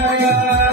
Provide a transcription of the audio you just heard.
Yeah.